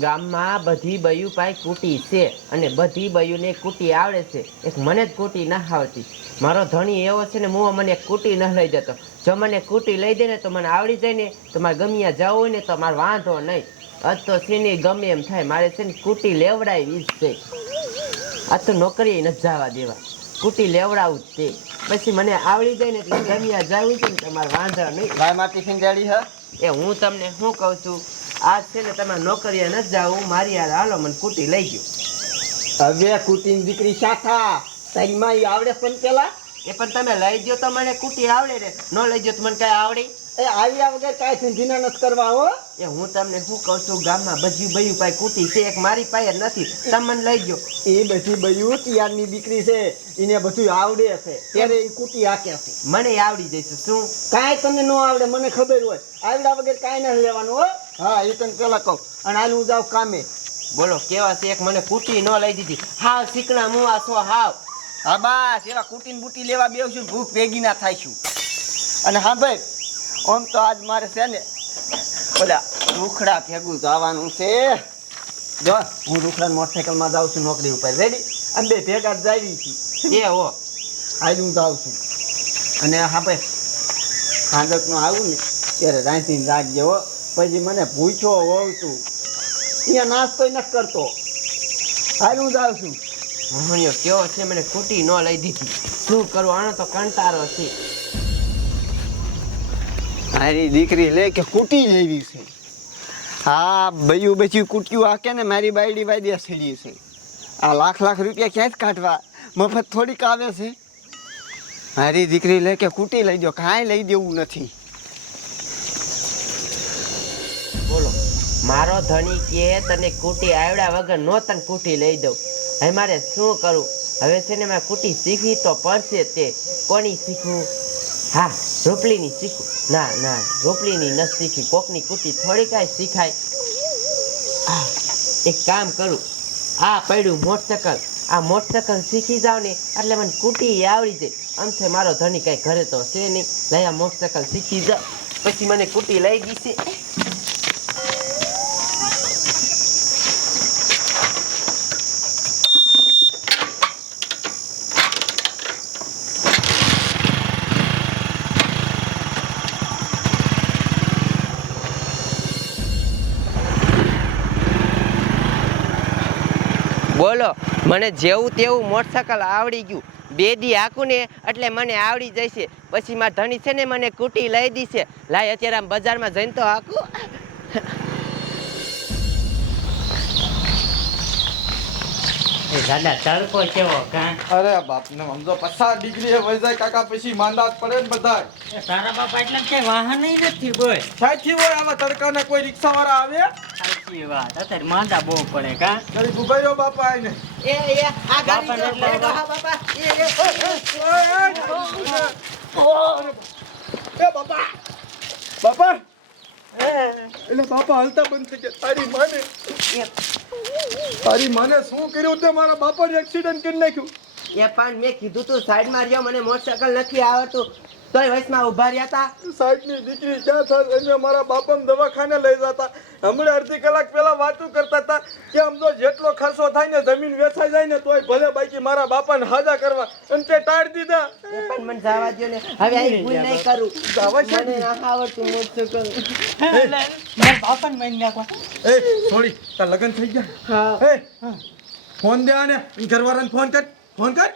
ગામમાં બધી બયું પાસે કૂટી છે અને બધી બયુને કૂટી આવડે છે. એક મને જ કૂટી ના આવતી મારો ધણી એવો છે ને હું મને કૂટી ન લઈ જતો. જો મને કૂટી લઈ દે ને તો મને આવડી જાય ને તો મારે ગમ્યા જવું હોય ને તો મારે વાંધો નહીં. આજ તો છે ને ગમે એમ થાય. મારે છે ને કૂટી લેવડાવી જ છે આ તો નોકરી નથી જવા દેવા. કૂટી લેવડાવું જ તે પછી મને આવડી જાય ને એટલે ગમ્યા જવું છે ને તમારે વાંધો નહીં. ભાઈ માં ટિફિન રેડી હે? એ હું તમને શું કહું છું? આજ છે ને તમે નોકરીએ ન જાઓ મારી યાર હાલો મને કુટી લઈ ગયો. હવે કુટીની દીકરી શાખા. તારી માં આવડે પણ પેલા? એ પણ તમે લઈ ગયો તો મને કુટી આવડે રે. ન લઈ ગયો તો મને કઈ આવડે? એ આવ્યા વગર કાંઈ સિંધીના નથી કરવા હો. એ હું તમને શું કહું છું ગામમાં બધી બયું પાય કુટી છે એક મારી પાસે નથી. તમે મને લઈ ગયો એ બધી બયું તિયારની દીકરી છે એને બધું આવડે છે. ત્યારે એ કુટી હાકે છે. મને આવડી જશે શું? કાંઈ તમને ન આવડે મને ખબર હોય. આવડ્યા વગર કાંઈ નથી લેવાનું હો. હા એ તને પેલા કહું. અને હાલ હું જાઉં કામે. બોલો કેવા શેખ એક મને કૂટી ન લઈ દીધી. હાવ શીકણા મુવા છો હાવ. હા બસ એવા કુટીન બુટી લેવા બેવ છું ભૂખ ભેગી ના થાય છું. અને હા ભાઈ આમ તો આજ મારે છે ને ઓલા રૂખડા ભેગું જવાનું છે. જો હું રૂખડા મોટરસાઇકલમાં જાઉં છું નોકરી ઉપર. રેડી અને બે ભેગા જાવી છીએ. એ હો. આજ હું જાઉં છું. અને હા ભાઈ ખાંડકનું આવું ને ત્યારે રાંધીને રાખજે હો. પછી મને પૂછ્યો હોઉં છું. અહીંયા નાસ્તો નથી કરતો. હાલ હું જાઉં છું. મોહનીયો કેવો છે? મને કૂટી ન લઈ દીધી. શું કરું? આનો તો કંટારો છે. મારી દીકરી લે કે કૂટી લેવી છે. હા બયું બચ્યું કૂટ્યું આ કે ને મારી બાયડી વાયદે સડી છે? આ લાખ લાખ રૂપિયા ક્યાંય જ કાઢવા? મફત થોડીક આવે છે? મારી દીકરી લે કે કૂટી લઈ દો કાંઈ લઈ દેવું નથી. બોલો. મારો ધણી કે તને કુટી આવડ્યા વગર નો તને કુટી લઈ દઉં. હવે મારે શું કરું? હવે છે ને મારે કુટી શીખવી તો પડશે તે. કોની શીખવું? હા રોપલીની શીખવું. ના ના રોપલીની ન શીખી કોકની કુટી થોડી કાંઈ શીખાય. એક કામ કરું. આ પડ્યું મોટરસાયકલ. આ મોટરસાયકલ શીખી જાવ ને, એટલે મને કુટી આવડી જાય. છે મારો ધણી કાંઈ ઘરે તો છે નહીં. લઈ આ મોટરસાયકલ, શીખી જાવ પછી મને કુટી લઈ દીધી બોલો મને જેવું તેવું મોટરસાયકલ આવડી ગયું. બે દી હાકું ને એટલે મને આવડી જશે. પછી મારા ધણી છે ને મને કૂટી લઈ દીશે લાય અત્યારે આમ બજારમાં જઈને તો હાકું. દાદા તડકો કેવો કાં? અરે બાપ ને સમજો પચાસ ડિગ્રી વહી જાય કાકા પછી માંદા પડે ને બધાય. તારા બાપા એટલે કે વાહન નથી બોય સાચી હોય આવા તડકાને કોઈ રિક્ષા વાળા આવે? સાચી વાત. અત્યારે માંદા બહુ પડે કાં? તારી ગુબાઈઓ બાપા આઈને એ એ આ ગાડી બાપા, હા, બાપા. એ એ એ બાપા. બાપા. એટલે બાપા હાલતા બંધ થઈ ગયા. તારી માને તારી માને શું કર્યું તે મારા બાપાને એક્સિડન્ટ કરી નાખ્યું? એ પણ મેં કીધું તું સાઈડમાં રહ્યો મને મોટરસાયકલ નથી આવડતું. તોય વયસમાં ઊભા રહ્યા હતા? સાહેબની દીકરી ક્યાં થાય? એને મારા બાપાને દવાખાને લઈ જતા. હમણાં અડધી કલાક પહેલા વાતું કરતા હતા કે આમ જેટલો ખર્ચો થાય ને જમીન વેચાઈ જાય ને તોય ભલે બાકી મારા બાપાને હાજા કરવા. અને તે ટાળ દીધા. પણ મને જવા દો ને. હવે આ ભૂલ નહીં કરું. જવા છે ને? આવડતું મોટરસાયકલ મારા બાપાને મારી નાખવા. એ સોરી તાર લગન થઈ ગયા. હા. એ ફોન દે આને. ઘરવાળાને ફોન કર ફોન કર.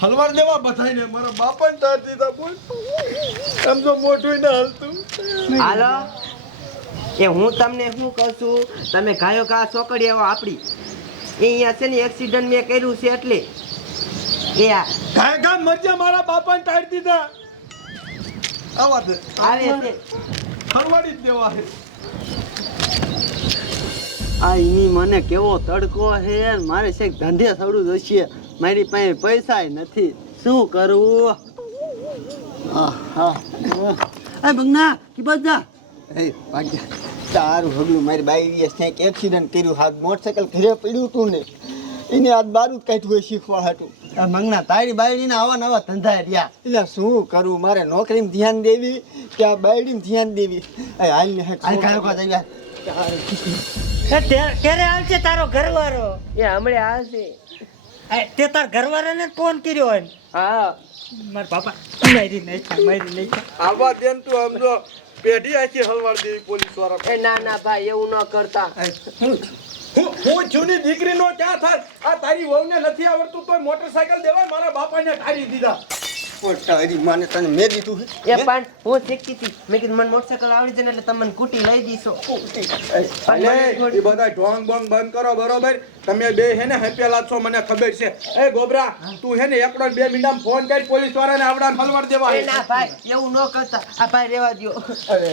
હલવાર દેવા બધાયને મારા બાપાને તાર દીધા બોલ. એમ તો મોટું ને હલતું હાલો. એ હું તમને શું કહું છું? તમે ગાયો ગા ચોકડી આવો આપણી એ અહીંયા છે ને એક્સિડન્ટ મેં કર્યું છે એટલે. એ આ ગાય ગા મરજે મારા બાપાને તાર દીધા. આવા દે આવે છે. હલવાડી જ દેવા છે. આ એની મને કેવો તડકો છે મારે છે ધંધે થોડું જશે મારી પાસે પૈસા નથી. શું કરવું. એ બંગના કી બધા એ ભાગ્યા તારું હગલું મારી બાઈ ક્યાંક એક્સિડન્ટ કર્યું હાથ મોટરસાયકલ ઘરે પડ્યું તું ને એને આજ બારું જ કાઢ્યું હોય શીખવા હતું આ મંગના તારી બાયડીને આવા નવા ધંધા રહ્યા. એટલે શું કરું? મારે નોકરીમાં ધ્યાન દેવી કે આ બાયડીમાં ધ્યાન દેવી? હાલ ને હાલ કાયો કા એ તે- ક્યારે આવશે તારો ઘરવાળો. એ હમણાં આવશે તે તાર ઘરવાળાને ફોન કર્યો હોય હા. મારા બાપા મારી નહીં મારી નાખ્યા આવા દેન તું સમજો પેઢી આખી હલવાડ દેવી પોલીસવાળા એ ના ના ભાઈ એવું ન કરતા. હું હું જૂની દીકરીનો ક્યાં થાય આ તારી વહુને નથી આવડતું તોય મોટરસાયકલ દેવાય મારા બાપાને ઠારી દીધા. તારી માને તને મેં દીધું એ પણ હું શીખતી હતી. મેં કીધું મને મોટરસાયકલ આવડી જાય એટલે તમને કુટી લઈ એ બધા ઢોંગ બોંગ બંધ કરો બરોબર? તમે બે હે ને હેપેલા છો મને ખબર છે. એ ગોબરા તું હે ને એકડો બે મિનિટમાં ફોન કરી પોલીસ વાળાને આવડા હલવાડ દેવા ના ભાઈ એવું ન કરતા. આ ભાઈ રેવા દ્યો. અરે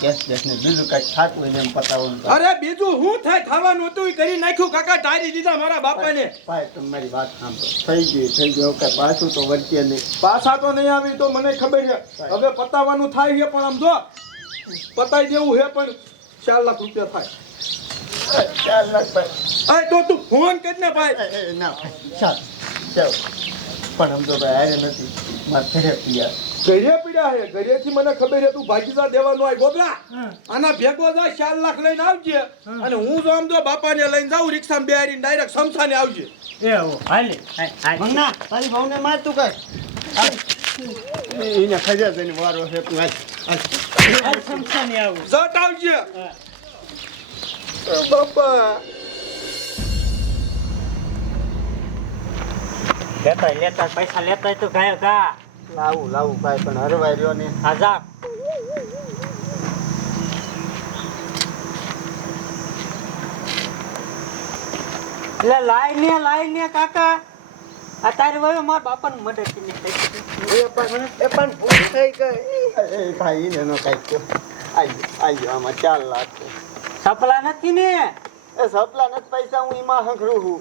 કેસ બેસ બીજું કઈ થાતું એમ પતાવવાનું અરે બીજું હું થાય? ખાવાનું હતું એ કરી નાખ્યું. કાકા તારી દીધા મારા બાપાને. ભાઈ તમારી વાત સાંભળો. થઈ ગયું થઈ ગયું. કે પાછું તો વળશે નહીં. પાછા તો નહીં આવી તો મને ખબર છે. હવે પતાવવાનું થાય છે પણ આમ જો પતાઈ દેવું છે પણ ચાર લાખ રૂપિયા થાય. ચાર લાખ ભાઈ. તો તું ફોન ભાઈ. એ, ના ભાઈ. ચાલ ચાલ. પણ આમ તો ભાઈ હારે નથી. મારે ફેરે પિયા ઘરે પીડ્યા છે ઘરેથી મને ખબર છે તું ભાગીદાર દેવાનો હોય ગોબરા આના ભેગો જા ચાર લાખ લઈને આવજે. અને હું જો આમ જો બાપાને લઈને જાઉં રિક્ષામાં બેહારી ડાયરેક્ટ સમસાને આવજે. એ હો હાલે. મંગના તારી ભાવને માર તું કર એને ખજા જઈને વારો હે તું હાલ શમશાને આવું. જટ આવજે. બાપા. લેતા લેતા પૈસા લેતા તો ગાયો ગા લાવું લાવું ભાઈ પણ હરવાઈ રહ્યો ને હાજા એટલે લાઈ ને લાઈ ને કાકા. અત્યારે વયો મારા બાપાને મદદ કરી એ પણ એ પણ ભૂલ થઈ ગઈ. એ ભાઈ એનો તો આઈ આઈ આમાં ચાર લાખ છે. સપલા નથી ને? એ સપલા નથી પૈસા હું એમાં હંખરું છું.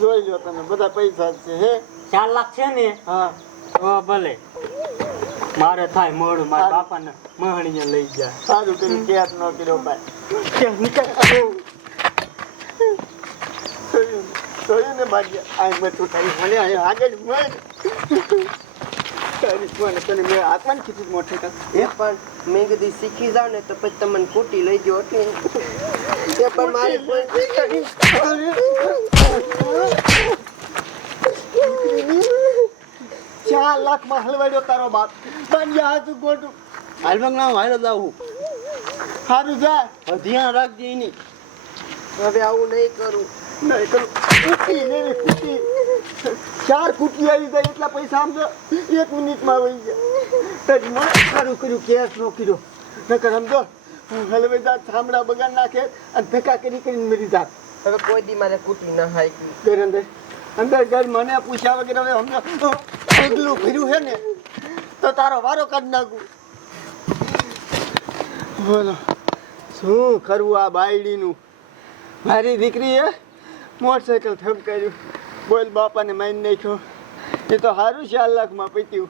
જોઈ લો તમે બધા પૈસા છે હે? ચાર લાખ છે ને? હા. તો ભલે મારે થાય મોડું મારા બાપાને મહણીને લઈ જાય. સારું કર્યું કેસ ન કર્યો ભાઈ. નીકળ જોયું ને આ તારી મને આગળ મળ તને મેં આત્માની કીધું મોટે કર એ પણ મેં કીધું શીખી જાવ ને તો પછી તમને કુટી લઈ ગયો હતી એ પણ મારી ચાર લાખમાં હલવાડ્યો તારો બાપ. બાંધ્યા હાથું ગોટું હાલમાં નામ હાલો સારું જા. ધ્યાન રાખજે એની. હવે આવું નહીં કરું. નહીં કરું. કૂટી ને કૂટી. ચાર કૂટી આવી જાય એટલા પૈસા આમ તો એક મિનિટમાં આવી મને સારું કર્યું કેસ નો કર્યો. નકર સમજો હું હલવે જાત ચામડા બગાડ નાખે અને ધક્કા કરી કરીને મરી જાત. હવે કોઈ દી મારે કુટી ના હાઈ ઘર અંદર અંદર ઘર મને પૂછ્યા વગર હવે હમણાં પગલું ભર્યું છે ને, તો તારો વારો કાઢી નાખું. બોલો, શું કરવું આ બાયડીનું? મારી દીકરીએ મોટરસાયકલ થમ કર્યું. બોલ બાપાને મારી નાખ્યો. એ તો સારું ચાર લાખમાં પીત્યું